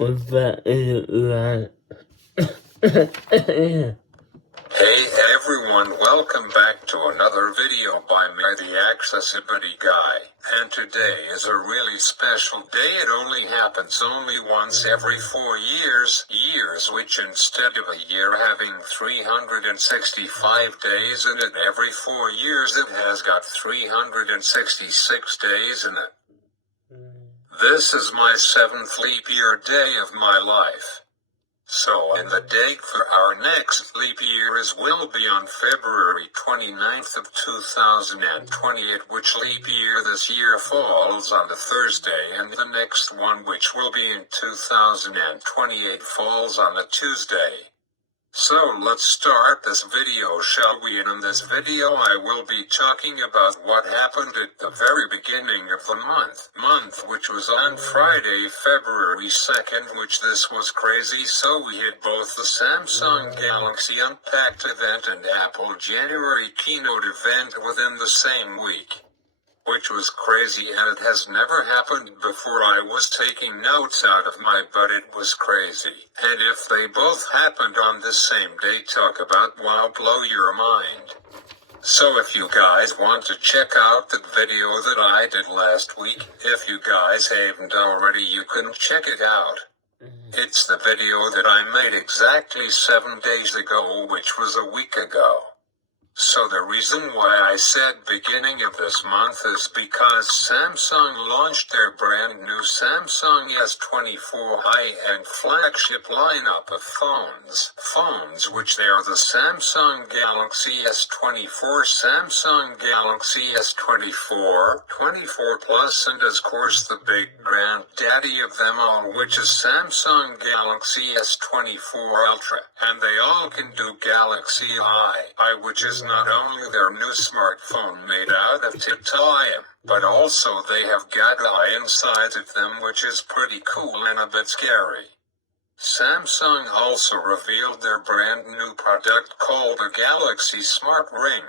What's that? Hey everyone, welcome back to another video by me, the Accessibility Guy. And today is a really special day. It only happens only once every 4 years, which instead of a year having 365 days in it, every 4 years it has got 366 days in it. This is my 7th leap year day of my life. So, and the date for our next leap year will be on February 29th of 2028, which leap year this year falls on a Thursday, and the next one, which will be in 2028, falls on a Tuesday. So let's start this video, shall we? And in this video I will be talking about what happened at the very beginning of the month which was on Friday, February 2nd, which this was crazy. So we had both the Samsung Galaxy Unpacked event and Apple January keynote event within the same week, which was crazy, and it has never happened before. I was taking notes out of my butt. It was crazy. And if they both happened on the same day, talk about wow, blow your mind. So if you guys want to check out the video that I did last week, if you guys haven't already, you can check it out. It's the video that I made exactly 7 days ago, which was a week ago. So the reason why I said beginning of this month is because Samsung launched their brand new Samsung S24 high-end flagship lineup of phones which they are the Samsung Galaxy S24, Samsung Galaxy S24, 24 Plus, and of course the big granddaddy of them all, which is Samsung Galaxy S24 Ultra. And they all can do Galaxy I, which is not only their new smartphone made out of titanium, but also they have got eye inside of them, which is pretty cool and a bit scary. Samsung also revealed their brand new product called a Galaxy Smart Ring,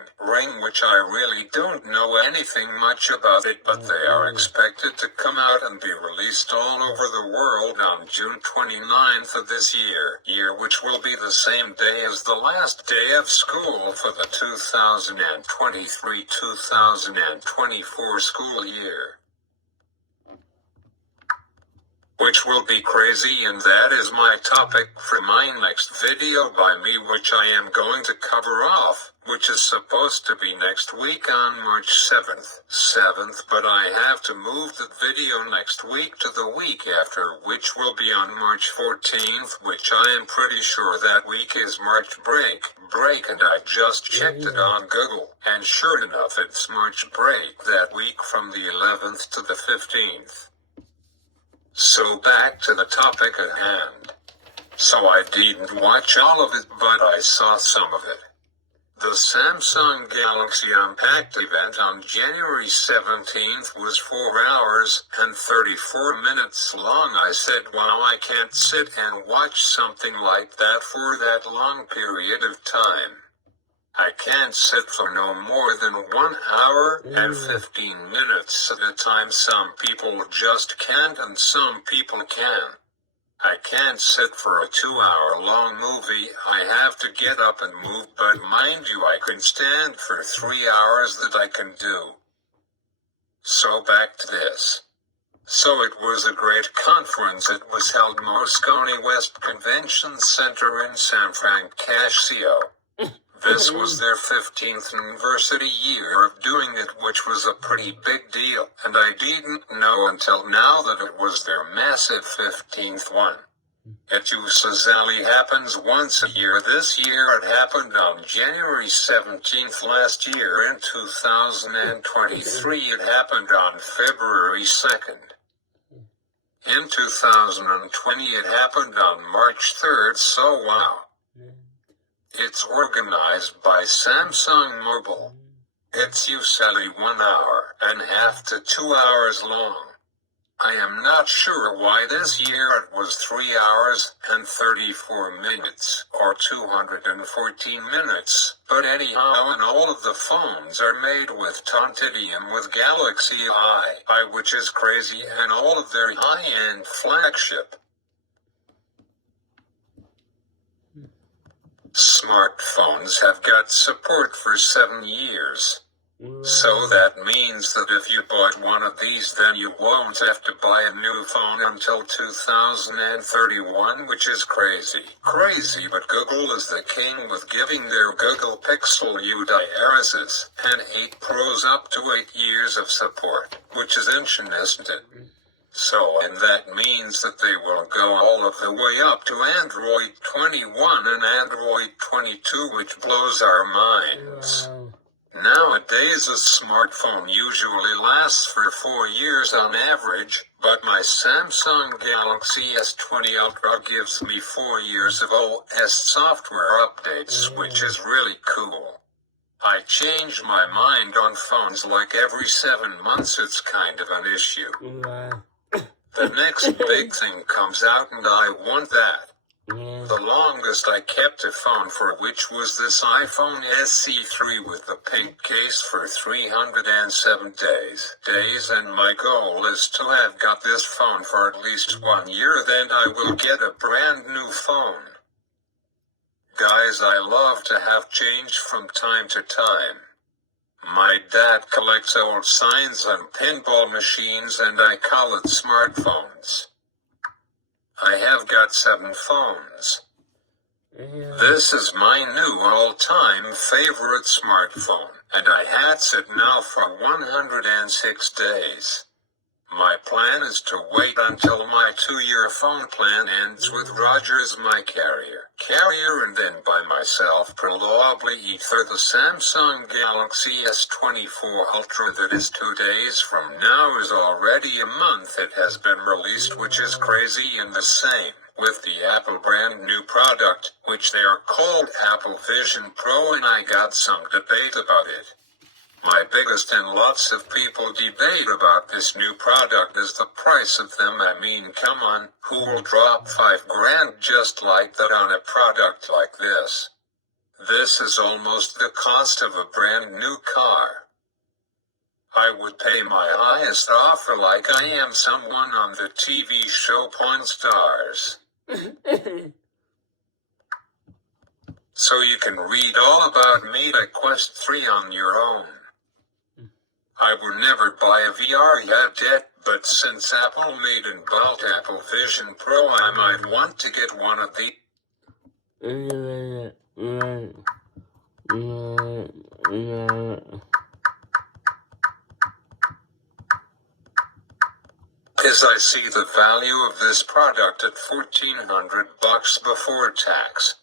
which I really don't know anything much about it, but they are expected to come out and be released all over the world on June 29th of this year, which will be the same day as the last day of school for the 2023-2024 school year, which will be crazy. And that is my topic for my next video by me, which I am going to cover off, which is supposed to be next week on March 7th, but I have to move the video next week to the week after, which will be on March 14th, which I am pretty sure that week is March break, and I just checked it on Google, and sure enough it's March break that week from the 11th to the 15th. So back to the topic at hand. So I didn't watch all of it, but I saw some of it. The Samsung Galaxy Unpacked event on January 17th was 4 hours and 34 minutes long. I said, wow, I can't sit and watch something like that for that long period of time. I can't sit for no more than 1 hour and 15 minutes at a time. Some people just can't, and some people can. I can't sit for a 2-hour-long movie. I have to get up and move, but mind you, I can stand for 3 hours that I can do. So back to this. So it was a great conference. It was held Moscone West Convention Center in San Francisco. This was their 15th anniversary year of doing it, which was a pretty big deal, and I didn't know until now that it was their massive 15th one. It usually happens once a year. This year it happened on January 17th. Last year in 2023 it happened on February 2nd. In 2020 it happened on March 3rd, so wow. It's organized by Samsung Mobile. It's usually 1 hour and a half to 2 hours long. I am not sure why this year it was 3 hours and 34 minutes, or 214 minutes, but anyhow, and all of the phones are made with titanium with Galaxy I, which is crazy, and all of their high-end flagship smartphones have got support for 7 years. So that means that if you bought one of these, then you won't have to buy a new phone until 2031, which is crazy. Crazy, but Google is the king with giving their Google Pixel UDIRSs and 8 Pros up to 8 years of support, which is interesting. So, and that means that they will go all of the way up to Android 21 and Android 22, which blows our minds. Nowadays a smartphone usually lasts for 4 years on average, but my Samsung Galaxy S20 Ultra gives me 4 year OS software updates, which is really cool. I change my mind on phones like every 7 months. It's kind of an issue. The next big thing comes out and I want that. The longest I kept a phone for which was this iPhone SE3 with the pink case for 307 days, and my goal is to have got this phone for at least 1 year, then I will get a brand new phone. Guys, I love to have change from time to time. My dad collects old signs and pinball machines, and I call it smartphones. I have got 7 phones. This is my new all-time favorite smartphone, and I had it now for 106 days. My plan is to wait until my 2-year phone plan ends with Rogers, my carrier, and then buy myself probably either the Samsung Galaxy S24 Ultra that is 2 days from now is already a month it has been released, which is crazy, and the same with the Apple brand new product, which they are called Apple Vision Pro, and I got some debate about it. My biggest and lots of people debate about this new product is the price of them. I mean, come on, who will drop $5,000 just like that on a product like this? This is almost the cost of a brand new car. I would pay my highest offer like I am someone on the TV show Pawn Stars. So you can read all about Meta Quest 3 on your own. I would never buy a VR yet, but since Apple made and built Apple Vision Pro, I might want to get one of these. As I see the value of this product at $1,400 before tax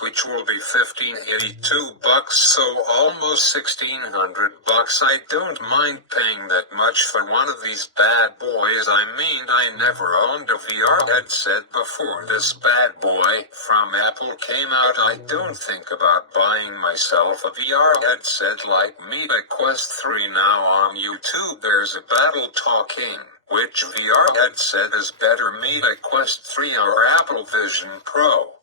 which will be $1,582, so almost $1,600. I don't mind paying that much for one of these bad boys. I mean, I never owned a VR headset before this bad boy from Apple came out. I don't think about buying myself a VR headset like Meta Quest 3. Now on YouTube there's a battle talking. Which VR headset is better, Meta Quest 3 or Apple Vision Pro?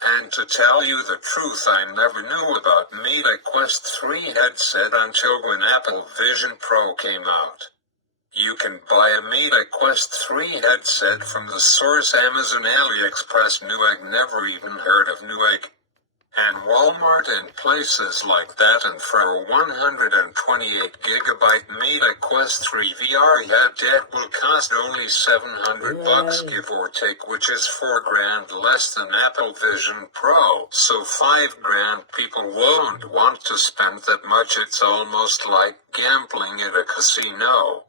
And to tell you the truth, I never knew about Meta Quest 3 headset until when Apple Vision Pro came out. You can buy a Meta Quest 3 headset from the source Amazon, AliExpress, Newegg, never even heard of Newegg, and Walmart and places like that, and for a 128GB Meta Quest 3 VR headset will cost only $700 give or take, which is $4,000 less than Apple Vision Pro. So $5,000 people won't want to spend that much. It's almost like gambling at a casino.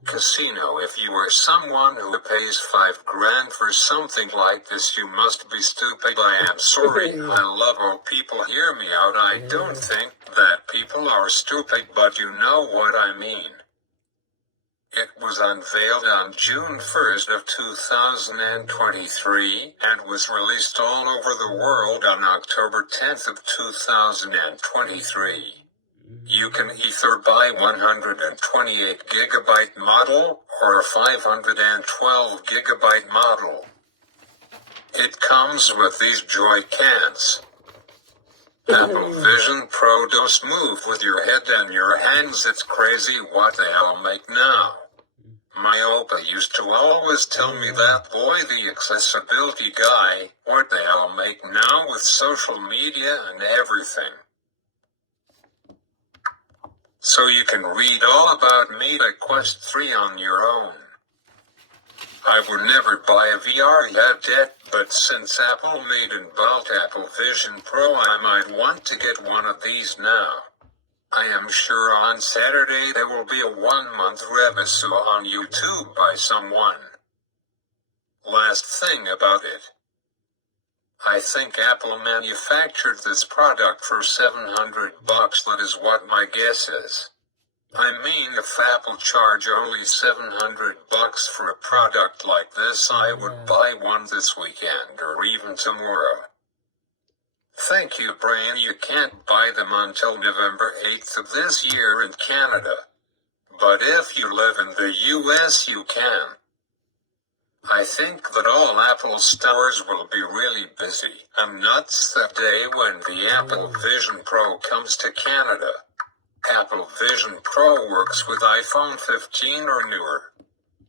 If you are someone who pays $5,000 for something like this, you must be stupid. I am sorry. I love all people. Hear me out. I don't think that people are stupid, but you know what I mean. It was unveiled on June 1st of 2023 and was released all over the world on October 10th of 2023. You can either buy 128GB model or a 512GB model. It comes with these Joy-Cons. Apple Vision Pro does move with your head and your hands. It's crazy what they'll make now. My Opa used to always tell me that boy the accessibility guy, what the hell make now with social media and everything. So you can read all about Meta Quest 3 on your own. I would never buy a VR headset, but since Apple made in bulk Apple Vision Pro, I might want to get one of these now. I am sure on Saturday there will be a 1-month review on YouTube by someone. Last thing about it. I think Apple manufactured this product for $700, that is what my guess is. I mean, if Apple charge only $700 for a product like this, I would buy one this weekend or even tomorrow. Thank you, Brian. You can't buy them until November 8th of this year in Canada. But if you live in the US, you can. I think that all Apple stores will be really busy. I'm nuts that day when the Apple Vision Pro comes to Canada. Apple Vision Pro works with iPhone 15 or newer.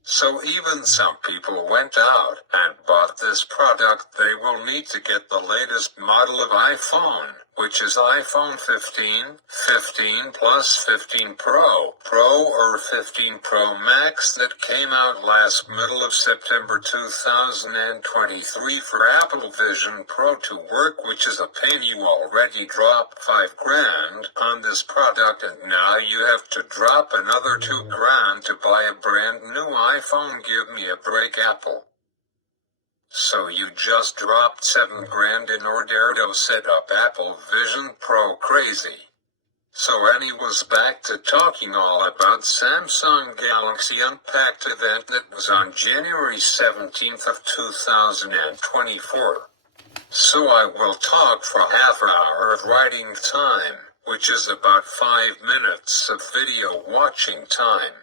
So even some people went out and bought this product. They will need to get the latest model of iPhone, which is iPhone 15, 15 Plus, 15 Pro, Pro or 15 Pro Max that came out last middle of September 2023 for Apple Vision Pro to work, which is a pain. You already dropped $5,000 on this product and now you have to drop another $2,000 to buy a brand new iPhone. Give me a break, Apple. So you just dropped $7,000 in order to set up Apple Vision Pro. Crazy. So anyways, back to talking all about Samsung Galaxy Unpacked event that was on January 17th of 2024. So I will talk for half an hour of writing time, which is about 5 minutes of video watching time.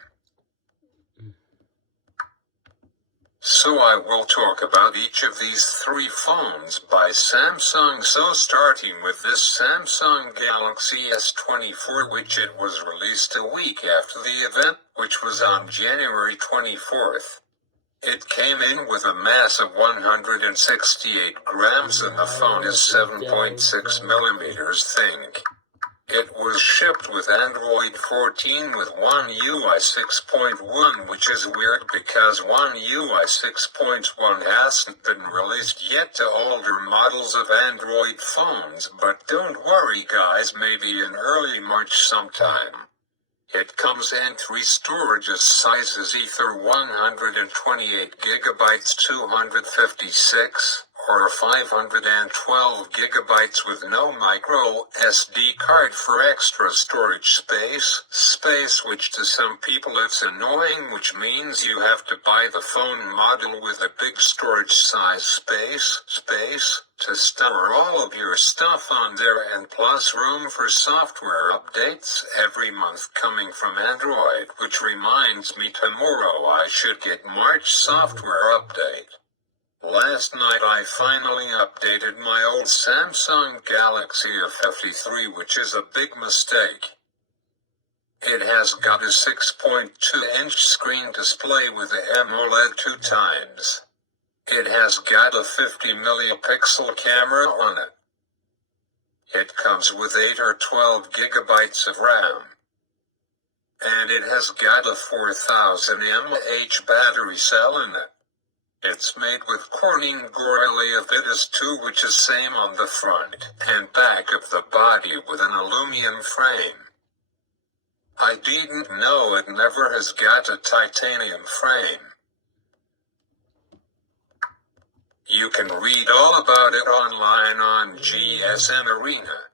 So I will talk about each of these 3 phones by Samsung. So starting with this Samsung Galaxy S24, which it was released a week after the event, which was on January 24th. It came in with a mass of 168 grams and the phone is 7.6 millimeters thick. It was shipped with Android 14 with One UI 6.1, which is weird because One UI 6.1 hasn't been released yet to older models of Android phones, but don't worry guys, maybe in early March sometime. It comes in 3 storage sizes, either 128 gigabytes 256 or 512 gigabytes with no micro SD card for extra storage space which to some people it's annoying, which means you have to buy the phone model with a big storage size space to store all of your stuff on there, and plus room for software updates every month coming from Android, which reminds me tomorrow I should get March software update. Last night I finally updated my old Samsung Galaxy F53, which is a big mistake. It has got a 6.2-inch screen display with a AMOLED 2 times. It has got a 50 megapixel camera on it. It comes with 8 or 12 gigabytes of RAM. And it has got a 4000 mAh battery cell in it. It's made with Corning Gorilla Vitis 2, which is same on the front and back of the body with an aluminum frame. I didn't know it never has got a titanium frame. You can read all about it online on GSM Arena.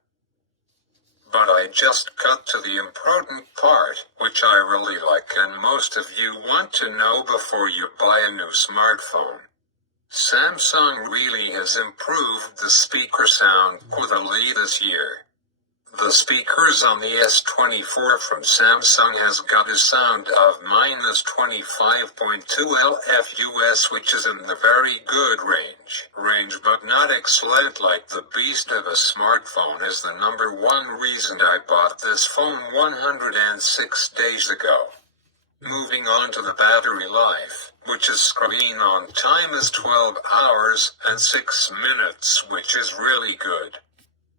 But I just cut to the important part, which I really like and most of you want to know before you buy a new smartphone. Samsung really has improved the speaker sound quarterly this year. The speakers on the S24 from Samsung has got a sound of -25.2 LFUS, which is in the very good range but not excellent like the beast of a smartphone, is the number 1 reason I bought this phone 106 days ago. Moving on to the battery life, which is screen on time is 12 hours and 6 minutes, which is really good.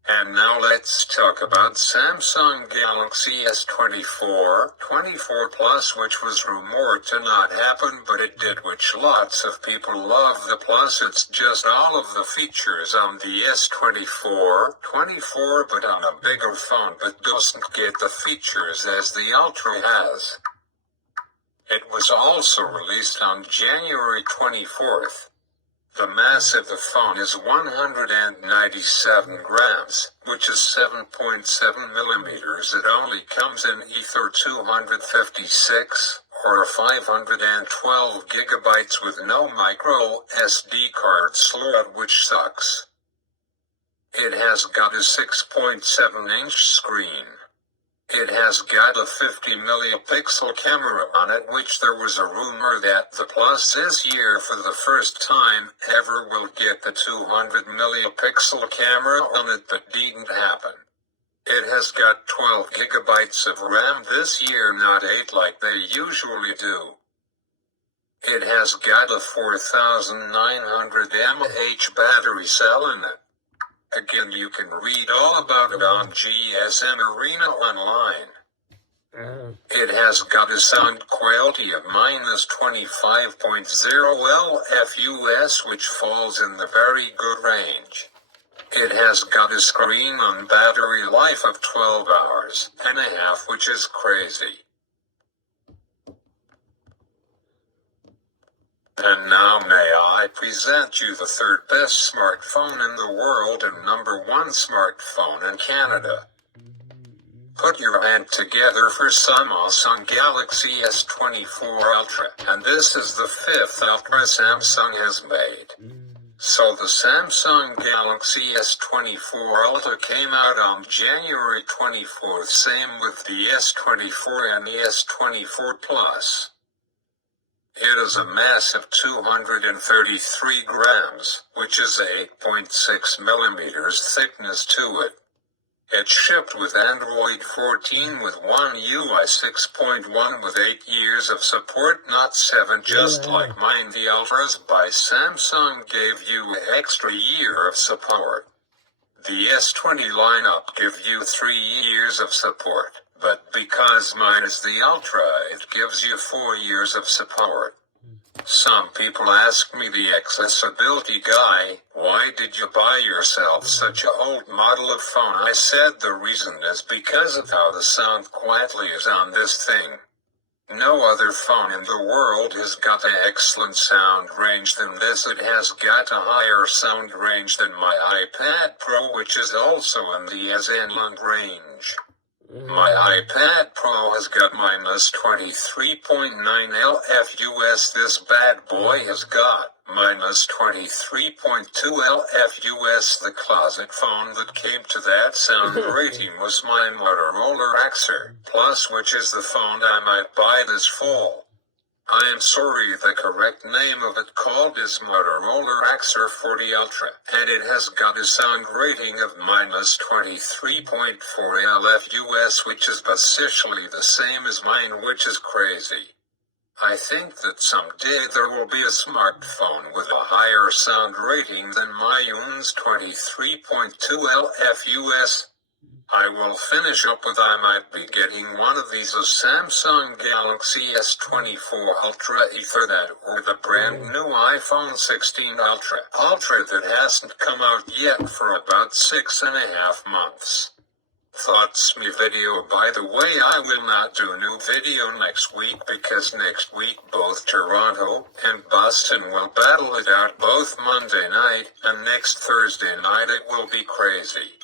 And now let's talk about Samsung Galaxy S24, 24 Plus, which was rumored to not happen, but it did, which lots of people love the Plus. It's just all of the features on the S24, 24, but on a bigger phone, but doesn't get the features as the Ultra has. It was also released on January 24th. The mass of the phone is 197 grams, which is 7.7 millimeters. It only comes in either 256 or 512 gigabytes with no micro SD card slot, which sucks. It has got a 6.7-inch screen. It has got a 50 megapixel camera on it, which there was a rumor that the Plus this year for the first time ever will get the 200 megapixel camera on it, but didn't happen. It has got 12 gigabytes of RAM this year, not 8 like they usually do. It has got a 4900 mAh battery cell in it. Again, you can read all about it on GSM Arena online. It has got a sound quality of -25.0 LFUS, which falls in the very good range. It has got a screen on battery life of 12 hours and a half, which is crazy. And now may I present you the third best smartphone in the world and number one smartphone in Canada. Put your hand together for Samsung Galaxy S24 Ultra, and this is the fifth Ultra Samsung has made. So the Samsung Galaxy S24 Ultra came out on January 24th, same with the S24 and the S24 Plus. It is a mass of 233 grams, which is 8.6 millimeters thickness to it. It's shipped with Android 14 with One UI 6.1 with 8 years of support, not 7, just like mine. The Ultras by Samsung gave you an extra year of support. The S20 lineup give you 3 years of support. But because mine is the Ultra, it gives you 4 years of support. Some people ask me, the accessibility guy, why did you buy yourself such an old model of phone? I said the reason is because of how the sound quality is on this thing. No other phone in the world has got an excellent sound range than this. It has got a higher sound range than my iPad Pro, which is also in the excellent range. My iPad Pro has got -23.9 LFUS. This bad boy has got -23.2 LFUS. The closet phone that came to that sound rating was my Motorola Razr Plus, which is the phone I might buy this fall. I am sorry, the correct name of it called is Motorola Razr 40 Ultra, and it has got a sound rating of -23.4 LFUS, which is basically the same as mine, which is crazy. I think that someday there will be a smartphone with a higher sound rating than my own's 23.2 LFUS. I will finish up with I might be getting one of these, a Samsung Galaxy S24 Ultra, either that or the brand new iPhone 16 Ultra that hasn't come out yet for about 6.5 months. Thoughts me video. By the way, I will not do new video next week because next week both Toronto and Boston will battle it out both Monday night, and next Thursday night it will be crazy.